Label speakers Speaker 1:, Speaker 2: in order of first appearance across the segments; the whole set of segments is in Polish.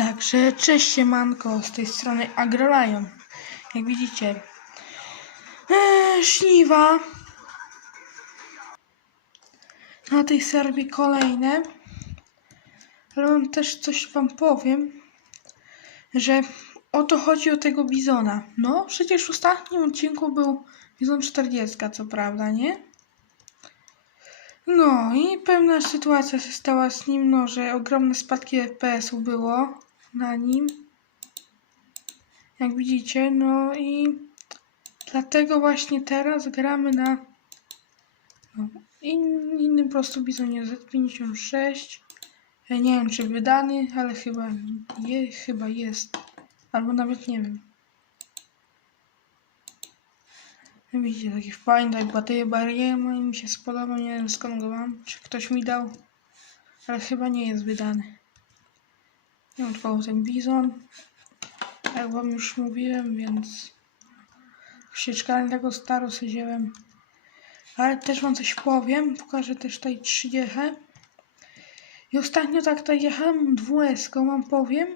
Speaker 1: Także cześć siemanko, z tej strony AgroLion. Jak widzicie, ee, żniwa. Na tej serwie kolejne. Ale mam też coś wam powiem, że o to chodzi o tego bizona. No, przecież w ostatnim odcinku był bizon 40, co prawda, nie? No i pewna sytuacja się stała z nim, no, że ogromne spadki FPS-u było na nim. Jak widzicie, no i dlatego właśnie teraz gramy na no, in, innym prostu bizonie Z56. Ja nie wiem czy wydany, ale chyba, je, chyba jest. Albo nawet nie wiem. Widzicie, taki fajny, tak baterie bariery i mi się spodoba, nie wiem skąd go mam, czy ktoś mi dał, ale chyba nie jest wydany. Nie wiem, ten bizon, jak wam już mówiłem, więc w sieczkarni tego staro sobie wziąłem. Ale też wam coś powiem, pokażę też tutaj 30. I ostatnio tak tutaj jechałem dwueską, wam powiem,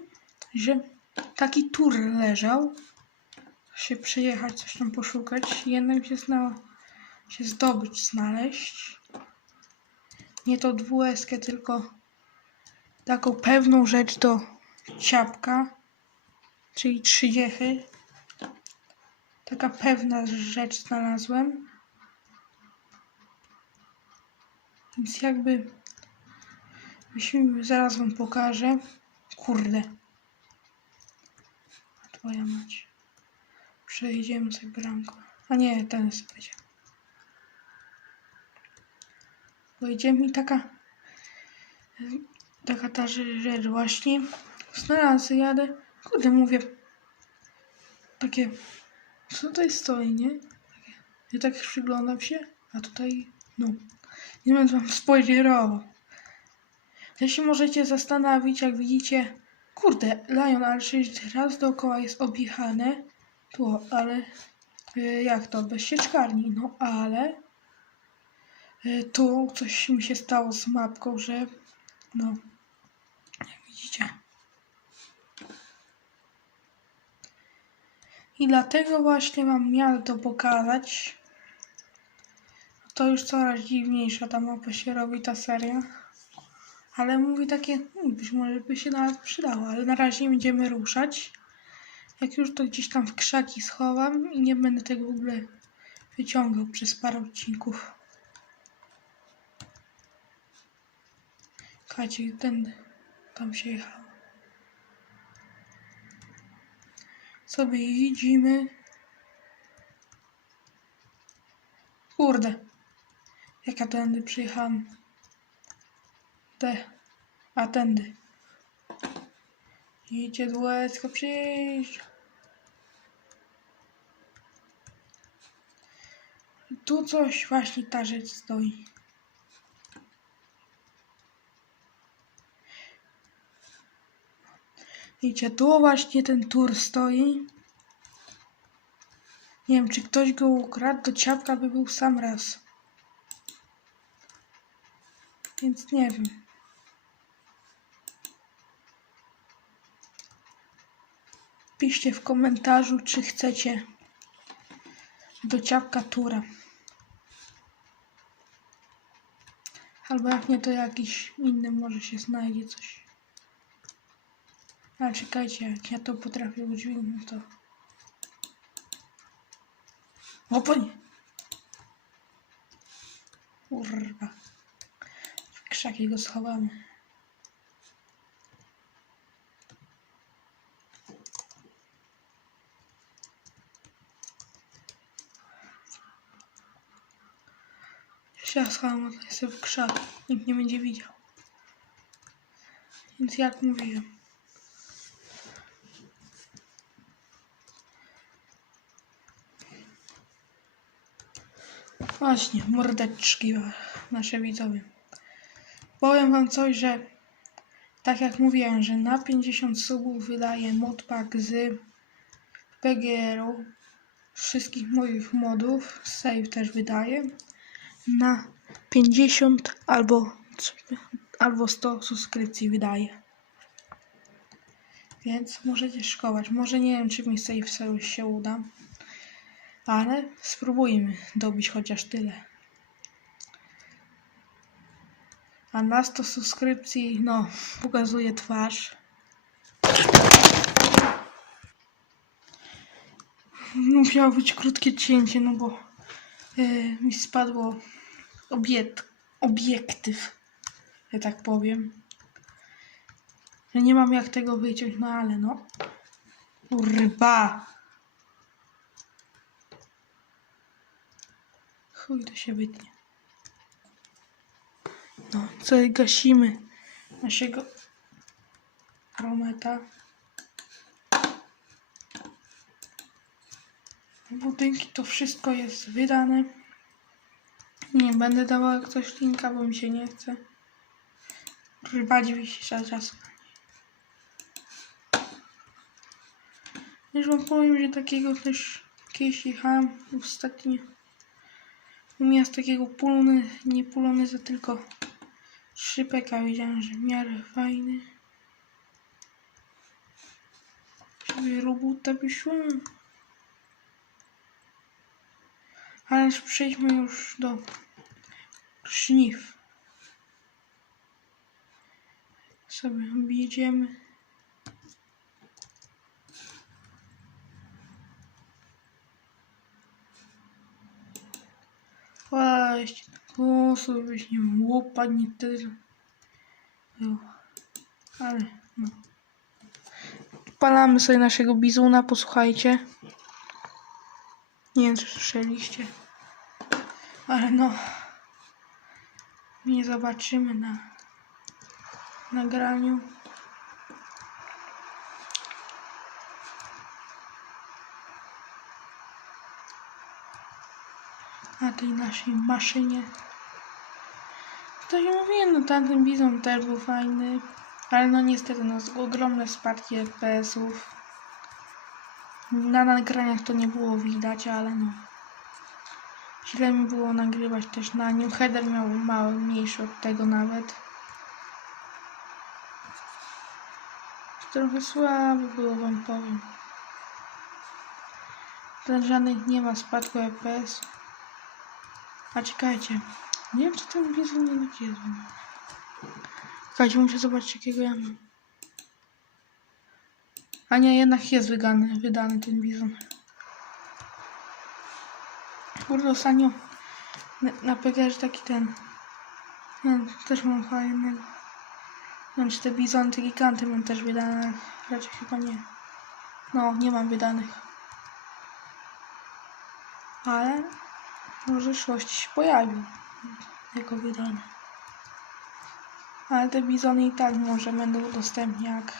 Speaker 1: że taki tur leżał, się przejechać, coś tam poszukać. Jednak się znała, się zdobyć, znaleźć. Nie to dwueskę, tylko taką pewną rzecz do ciapka, czyli trzydziechy. Taka pewna rzecz znalazłem. Więc jakby zaraz wam pokażę. Kurde. Twoja mać. Przejedziemy sobie bramką. A nie, ten pojedziemy. Pojedziemy i taka taka ta rzecz właśnie. Znalazłem, jadę. Kurde, mówię. Takie, co tutaj stoi, nie? Ja tak przyglądam się, a tutaj, no. Nie będę wam spoilerował. Też się możecie zastanowić, jak widzicie, kurde, Lion, ale 6 raz dookoła jest objechane. Tu, ale y, jak to? Bez sieczkarni. No ale y, tu coś mi się stało z mapką, że no, widzicie. I dlatego właśnie wam miałem to pokazać. To już coraz dziwniejsza ta mapa się robi, ta seria. Ale mówi takie, hmm, być może by się nawet przydało, ale na razie będziemy ruszać. Jak już to gdzieś tam w krzaki schowam i nie będę tego w ogóle wyciągał przez parę odcinków. Kacie, ten tam się jechał. Sobie jedziemy. Kurde. Jak ja tędy przyjechałem. Te, a tędy. Idzie dłużeko przyjść. Tu coś właśnie ta rzecz stoi. Widzicie, tu właśnie ten tur stoi. Nie wiem, czy ktoś go ukradł, to ciapka by był sam raz. Więc nie wiem. Piszcie w komentarzu, czy chcecie do ciapka tura. Albo jak nie, to jakiś inny może się znajdzie coś. Ale czekajcie, jak ja to potrafię udźwignąć, to... O! Kurwa. W krzaki go schowamy. Ja schowam sobie w krzak. Nikt nie będzie widział. Więc jak mówiłem. Właśnie, mordeczki nasze widzowie. Powiem wam coś, że tak jak mówiłem, że na 50 subów wydaję modpack z PGR-u wszystkich moich modów, save też wydaję na 50 albo, albo 100 subskrypcji wydaję. Więc możecie szkować. Może nie wiem, czy mi save się uda. Ale spróbujmy dobić chociaż tyle. A na 100 subskrypcji, no, pokazuje twarz. Musiało być krótkie cięcie, no bo yy, mi spadło obiekt, obiektyw, że tak powiem. Ja nie mam jak tego wyciąć, no ale no. Kurwa. Chuj, to się wytnie. No, co gasimy naszego prometa. Budynki to wszystko jest wydane. Nie będę dawał jak coś linka, bo mi się nie chce. Rybać wisi cały czas. Już wam powiem, że takiego też kiedyś jechałem ostatnio. Umiast takiego pulony, nie poloneza, tylko szypeka widziałem, że w miarę fajny. Żeby robota wyszła. Ale przejdźmy już do żniw. Sobie objedziemy. Właśnie, o sobie nie łopa, nie tyle. Jo. Ale no. Palamy sobie naszego bizuna, posłuchajcie. Nie wiem, czy słyszeliście. Ale no. Nie zobaczymy na nagraniu. Na tej naszej maszynie. To się mówiłem, no tamten bizon też był fajny. Ale no niestety, no ogromne spadki FPS-ów. Na nagraniach to nie było widać, ale no. Źle mi było nagrywać też na nim. Header miał mały, mniejszy od tego nawet. Trochę słaby było, wam powiem. Ten żadnych nie ma spadku FPS. A czekajcie. Nie wiem, czy ten bizon jednak jest. Czekajcie, muszę zobaczyć, jakiego ja mam. A nie, jednak jest wydany, wydany ten bizon. Kurde, ostatnio na, na PGR taki ten. Nie wiem, też mam fajnego. Nie wiem, czy te bizony, te giganty mam też wydane, raczej chyba nie. No, nie mam wydanych. Ale może w przyszłości się pojawił jako wydane. Ale te bizony i tak może będą udostępniać, jak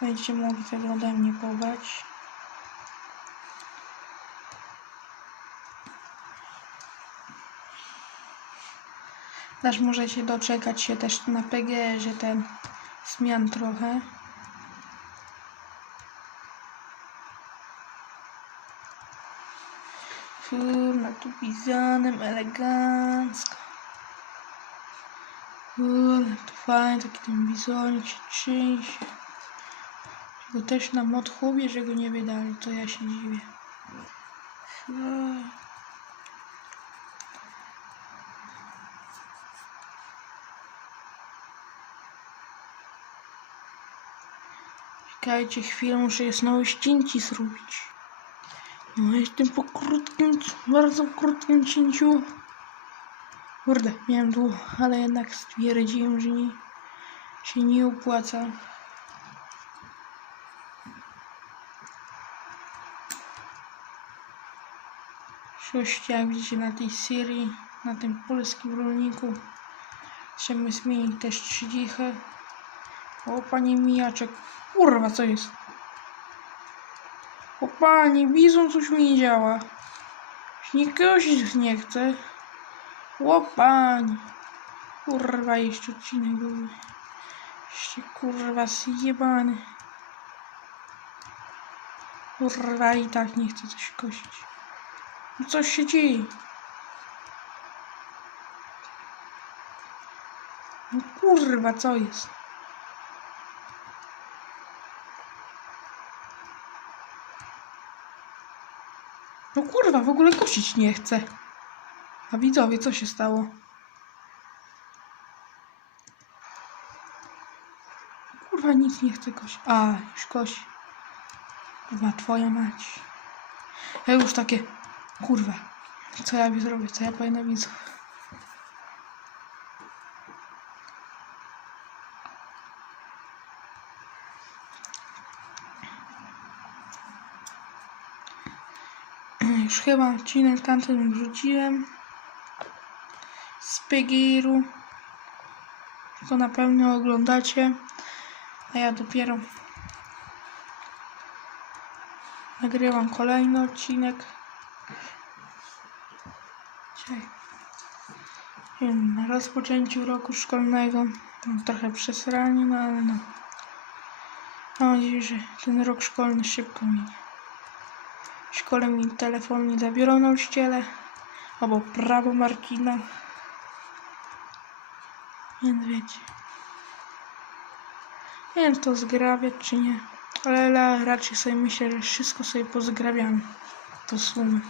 Speaker 1: będziecie mogli wtedy ode mnie pobrać. Też możecie doczekać się też na PG, że ten zmian trochę. Kurna, tu bizonem, elegancko. Kurde, to fajnie, taki ten bizonik się trzęsie. Go też na mod hubie, że go nie wydali, to ja się dziwię. Ej. Czekajcie chwilę, muszę znowu ścięci zrobić. No jestem po krótkim, bardzo krótkim cięciu. Kurde, miałem długo, ale jednak stwierdziłem, że nie, się nie opłaca. Coś jak widzicie na tej serii, na tym polskim rolniku. Chcemy zmienić też trzydzichę. O, panie mijaczek. Kurwa, co jest? O, panie, bizon coś mi nie działa. Nie kosić nie chce. O, panie. Kurwa, jeszcze odcinek był. Jeszcze kurwa zjebany. Kurwa, i tak nie chcę coś kosić. No coś się dzieje. No kurwa, co jest? No kurwa, w ogóle kosić nie chce. A widzowie, co się stało? Kurwa, nic nie chce kosić. A, już kosi. Kurwa, twoja mać. Ja już takie... Kurwa. Co ja zrobię? Co ja powiem na widzów? Już chyba odcinek tamten wrzuciłem. Z Pegiru. To na pewno oglądacie. A ja dopiero nagrywam kolejny odcinek. Dzisiaj. Na rozpoczęciu roku szkolnego. Mam trochę przesranie, no ale no. Mam nadzieję, że ten rok szkolny szybko minie. Szkole mi telefon nie zabiorą nauczyciele, albo prawo Marcina. Więc wiecie. Nie wiem, to zgrabiać czy nie. Ale raczej sobie myślę, że wszystko sobie pozgrabiamy. To sumę.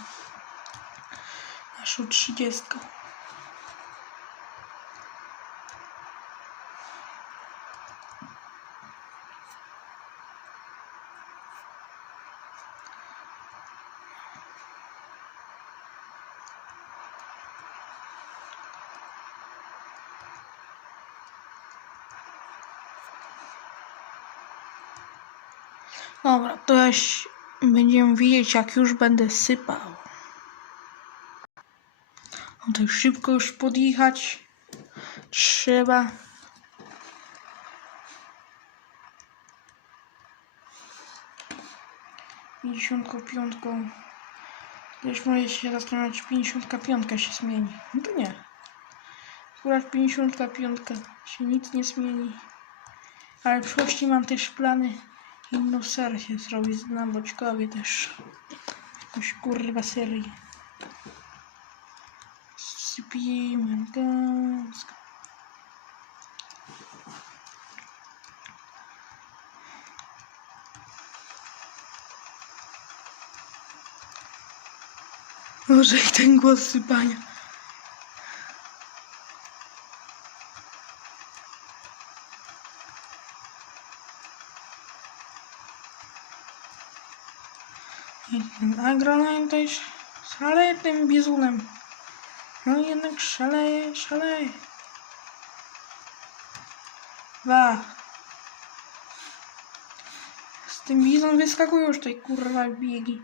Speaker 1: Naszą trzydziestką. Dobra, to jaś będziemy widzieć, jak już będę sypał. No już szybko już podjechać. Trzeba. Pięćdziesiątką piątką. Też może się zastanawiać, pięćdziesiątka piątka się zmieni. No to nie. Akurat pięćdziesiątka piątka się nic nie zmieni. Ale w przyszłości mam też plany inną serię zrobić na Boćkowie też. Jakąś kurwa serię. Sypijmy gąska. Może i ten głos sypania. Agroline też szaleje tym bizunem. No jednak szaleje, szaleje. Dwa. Z tym bizon wyskakują już tej kurwa biegi.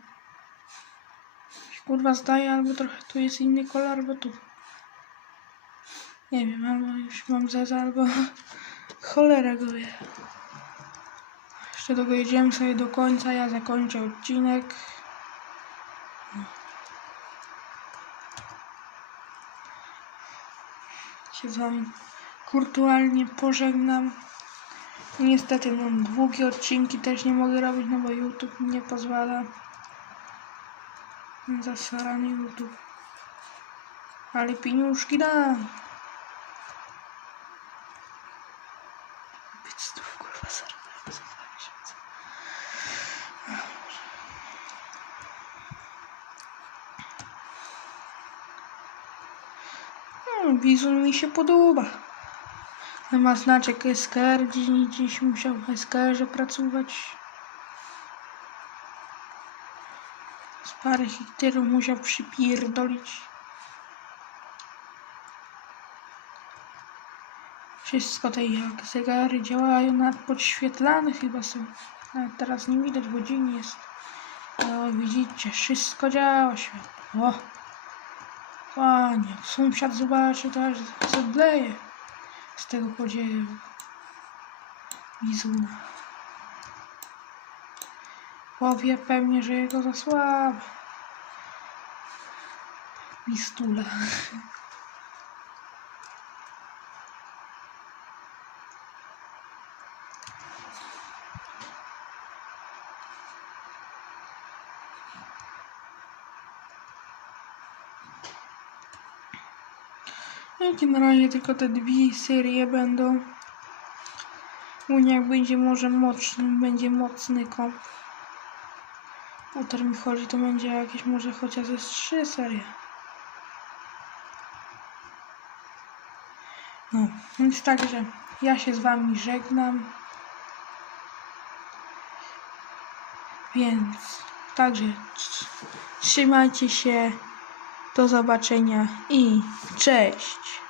Speaker 1: Kurwa zdaje, albo trochę tu jest inny kolor, albo tu. Nie wiem, albo już mam zeza, albo cholera go wie. Jeszcze dojedziemy sobie do końca, ja zakończę odcinek. Się z wami kulturalnie pożegnam. Niestety mam długie odcinki, też nie mogę robić, no bo YouTube nie pozwala. Zasarany YouTube. Ale pieniążki da. Pięćstów, kurwa, serwer. za dwa miesiące. Bizon mi się podoba. Ma znaczek SKR, gdzieś, gdzieś musiał w SKR-ze pracować. Z parę hektarów musiał przypierdolić. Wszystko te jak zegary działają nad podświetlane chyba są. Nawet teraz nie widać, bo dzień jest. No widzicie, wszystko działa światło. Panie, sąsiad zobaczy, to aż zadleje z tego podzieju. Bizuna. Powie pewnie, że jego za słabe. Razie tylko te dwie serie będą. U mnie jak będzie może mocny, będzie mocny komp. to mi chodzi, to będzie jakieś może chociaż ze trzy serie. No, więc także ja się z wami żegnam. Więc także tr- trzymajcie się. Do zobaczenia i cześć.